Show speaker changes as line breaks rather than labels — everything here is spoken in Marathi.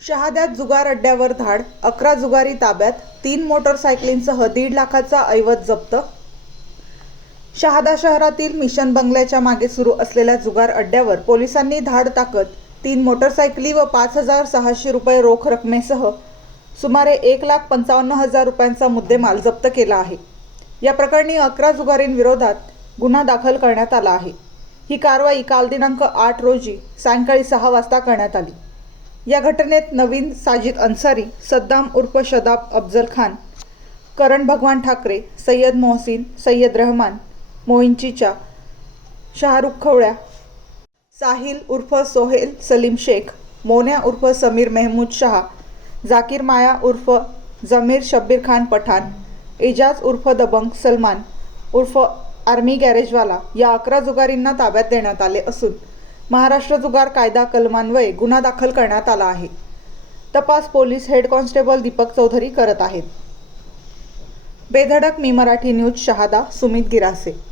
शहाद्यात जुगार अड्ड्यावर धाड अकरा जुगारी ताब्यात तीन मोटरसायकलींसह दीड लाखाचा ऐवज जप्त. शहादा शहरातील मिशन बंगल्याच्या मागे सुरू असलेल्या जुगार अड्ड्यावर पोलिसांनी धाड टाकत तीन मोटरसायकली व पाच हजार सहाशे रुपये रोख रकमेसह सुमारे एक लाख पंचावन्न हजार रुपयांचा मुद्देमाल जप्त केला आहे. या प्रकरणी अकरा जुगारींविरोधात गुन्हा दाखल करण्यात आला आहे. ही कारवाई काल दिनांक आठ रोजी सायंकाळी सहा वाजता करण्यात आली. या घटनेत नवीन साजिद अन्सारी सद्दाम उर्फ शदाब अफजल खान करण भगवान ठाकरे सय्यद मोहसिन सय्यद रहमान मोईन शाहरुख खवळ्या साहिल उर्फ सोहेल सलीम शेख मोन्या उर्फ समीर मेहमूद शहा जाकीर माया उर्फ जमीर शब्बीर खान पठाण एजाज उर्फ दबंग सलमान उर्फ आर्मी गॅरेजवाला या अकरा जुगारींना ताब्यात देण्यात आले असून महाराष्ट्र जुगार कायदा कलमान्वये गुन्हा दाखल करण्यात आला आहे. तपास police head constable Deepak Chaudhary करत आहेत. बेधडक मी मराठी न्यूज शहादा सुमित गिरासे.